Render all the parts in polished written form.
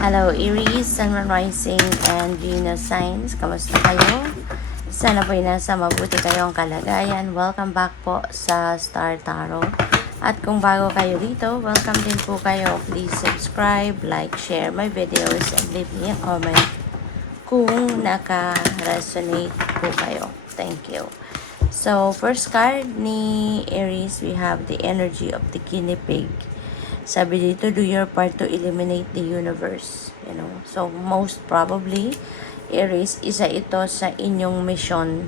Hello Aries, Sun, Moon, Rising, and Venus signs. Kamusta kayo? Sana po'y nasa mabuti kayong kalagayan. Welcome back po sa Star Tarot. At kung bago kayo dito, welcome din po kayo. Please subscribe, like, share my videos, and leave me a comment kung naka-resonate po kayo. Thank you. So, first card ni Aries, we have the energy of the guinea pig. Sabi dito, do your part to eliminate the universe. So, most probably, Aries, isa ito sa inyong mission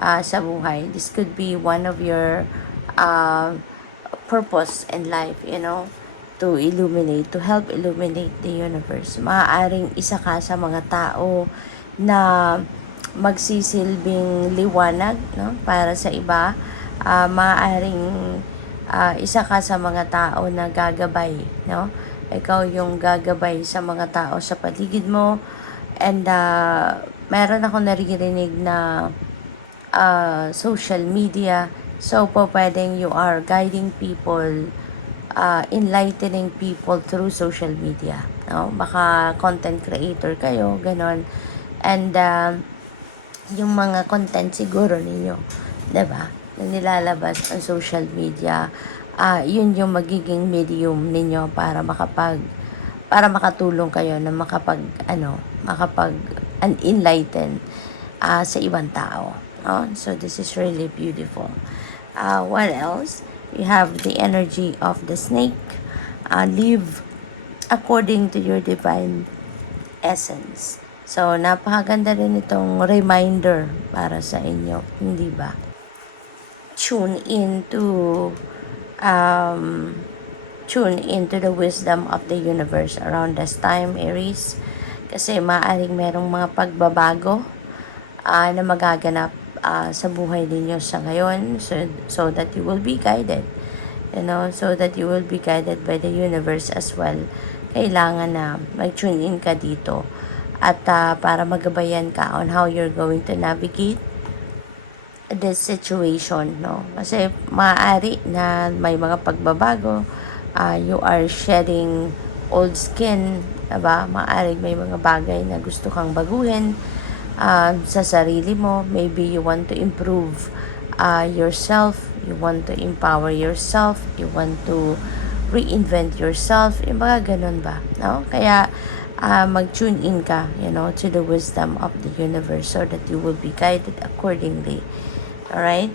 sa buhay. This could be one of your purpose in life, to illuminate, to help illuminate the universe. Maaaring isa ka sa mga tao na magsisilbing liwanag, para sa iba. Maaaring isa ka sa mga tao na gagabay, Ikaw yung gagabay sa mga tao sa paligid mo. And meron ako naririnig na social media. So, pwedeng you are guiding people, enlightening people through social media. Baka content creator kayo, ganon. And yung mga content siguro ninyo, 'di ba? Na nilalabas ang social media, yun yung magiging medium ninyo para makatulong kayo na makapag enlighten sa ibang tao. So this is really beautiful. What else? We have the energy of the snake. Live according to your divine essence. So napakaganda rin itong reminder para sa inyo, hindi ba? Tune into the wisdom of the universe around this time, Aries, kasi maaaring merong mga pagbabago na magaganap sa buhay ninyo sa ngayon, so that you will be guided, so that you will be guided by the universe as well. Kailangan na mag-tune in ka dito at para magabayan ka on how you're going to navigate this situation, Kasi maaari na may mga pagbabago, you are shedding old skin, diba? Maaari may mga bagay na gusto kang baguhin sa sarili mo. Maybe you want to improve yourself, you want to empower yourself, you want to reinvent yourself, yung mga ganun ba, Kaya mag-tune in ka, to the wisdom of the universe so that you will be guided accordingly. Alright?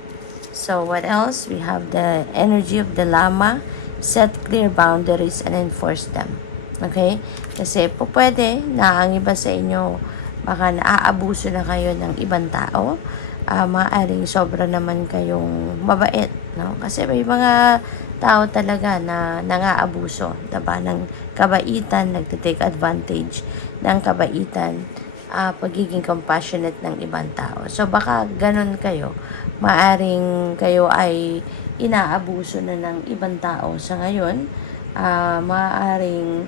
So, what else? We have the energy of the llama. Set clear boundaries and enforce them. Okay? Kasi pwede na ang iba sa inyo, baka naaabuso na kayo ng ibang tao. Maaaring sobra naman kayong mabait, Kasi may mga tao talaga na nangaabuso, diba? Ng kabaitan, nagtitake advantage ng kabaitan, pagiging compassionate ng ibang tao. So, baka ganun kayo. Maaring kayo ay inaabuso na ng ibang tao sa ngayon. Maaring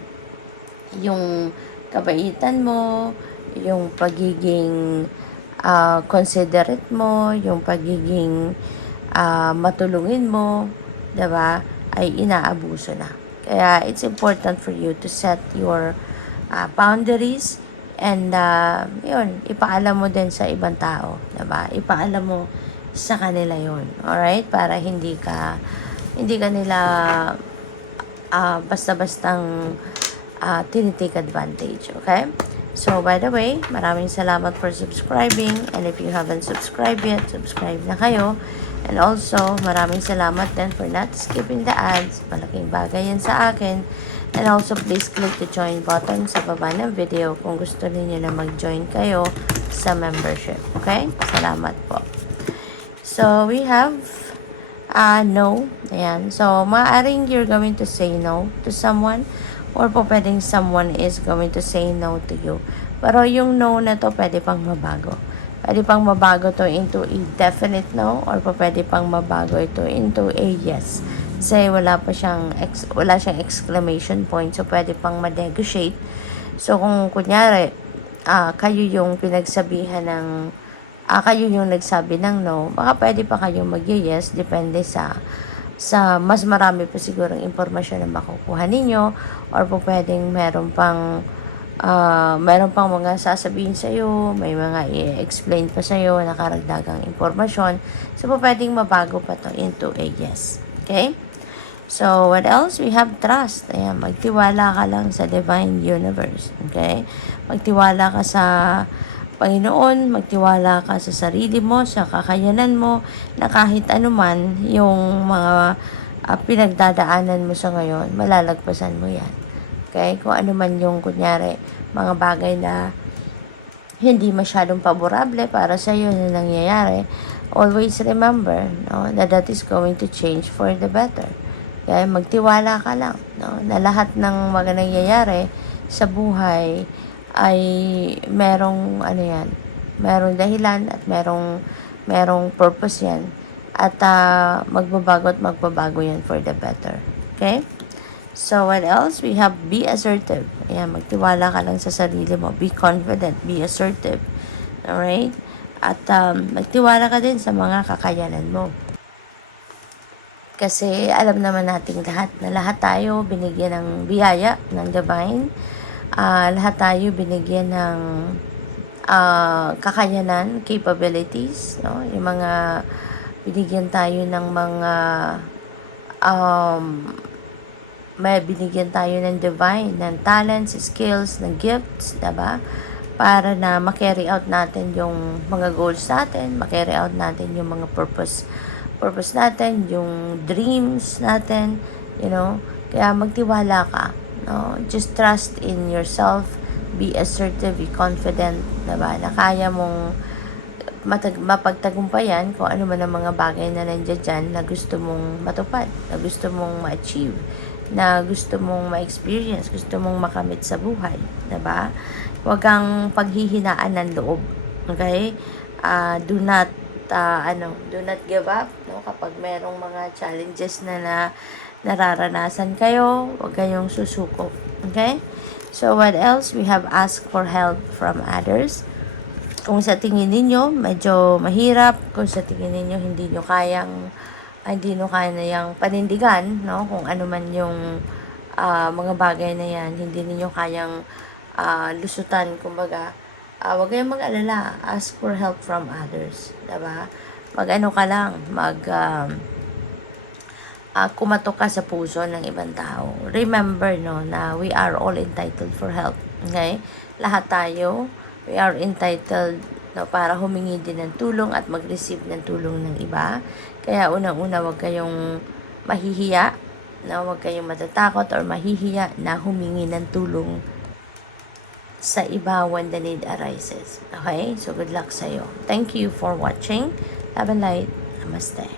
yung kabaitan mo, yung pagiging considerate mo, yung pagiging matulungin mo, diba, ay inaabuso na. Kaya it's important for you to set your boundaries and yun, ipaalam mo din sa ibang tao, diba? Ipaalam mo sa kanila yun, alright? Para hindi ka nila basta-bastang tinitake advantage, okay? So, by the way, maraming salamat for subscribing, and if you haven't subscribed yet, subscribe na kayo. And also, maraming salamat din for not skipping the ads. Malaking bagay yan sa akin. And also, please click the join button sa baba ng video kung gusto niyo na mag-join kayo sa membership. Okay? Salamat po. So, we have no. Ayan. So, maaaring you're going to say no to someone, or pwedeng someone is going to say no to you. Pero yung no na to, pwede pang mabago. Pwede pang mabago to into a definite no, or pwede pang mabago ito into a yes. Kasi wala siyang exclamation point, so pwede pang ma-negotiate. So kung kunyari, kayo yung pinagsabihan ng, kayo yung nagsabi ng no, baka pwede pa kayo mag-yes, depende sa mas marami pa sigurong impormasyon na makukuha ninyo, or pwedeng meron pang Meron pang mga sasabihin sa'yo, may mga i-explain pa sa'yo na karagdagang impormasyon. So, pwedeng mabago pa to into a yes. Okay? So, what else? We have trust. Ayan, magtiwala ka lang sa divine universe. Okay? Magtiwala ka sa Panginoon, magtiwala ka sa sarili mo, sa kakayanan mo, na kahit anuman yung mga pinagdadaanan mo sa ngayon, malalagpasan mo yan. Okay? Kung ano man yung, kunyari, mga bagay na hindi masyadong paborable para sa iyo na nangyayari, always remember, no, na that is going to change for the better. Kaya magtiwala ka lang, no, na lahat ng mga nangyayari sa buhay ay merong merong dahilan at merong purpose yan, at magbabago yan for the better. Okay? So, what else? We have be assertive. Ayan, magtiwala ka lang sa sarili mo. Be confident. Be assertive. Alright? At magtiwala ka din sa mga kakayanan mo. Kasi alam naman nating lahat tayo binigyan ng biyaya ng divine. Lahat tayo binigyan ng kakayanan, capabilities. No? Yung mga binigyan tayo ng mga may binigyan tayo ng divine, ng talents, skills, ng gifts, diba? Para na ma-carry out natin yung mga goals natin, ma-carry out natin yung mga purpose natin, yung dreams natin, you know? Kaya magtiwala ka, no? Just trust in yourself, be assertive, be confident, diba? Na kaya mong mapagtagumpayan kung ano man ang mga bagay na nandiyan dyan na gusto mong matupad, na gusto mong ma-achieve, na gusto mong ma-experience, gusto mong makamit sa buhay, diba? Huwag kang paghihinaan ng loob, okay? Do not give up, no? Kapag merong mga challenges na nararanasan kayo, huwag kayong susuko, okay? So, what else? We have asked for help from others. Kung sa tingin ninyo medyo mahirap, kung sa tingin ninyo hindi nyo kayang panindigan, no? Kung ano man yung mga bagay na yan, hindi ninyo kayang lusutan, kumbaga, huwag kayong mag-alala. Ask for help from others, diba? Mag-ano ka lang, kumatok ka sa puso ng ibang tao. Remember, no, na we are all entitled for help. Okay? Lahat tayo, we are entitled, no, para humingi din ng tulong at mag-receive ng tulong ng iba. Kaya unang-una, huwag kayong mahihiya, no, huwag kayong matatakot or mahihiya na humingi ng tulong sa iba when the need arises. Okay? So, good luck sa'yo. Thank you for watching. Love and light. Namaste.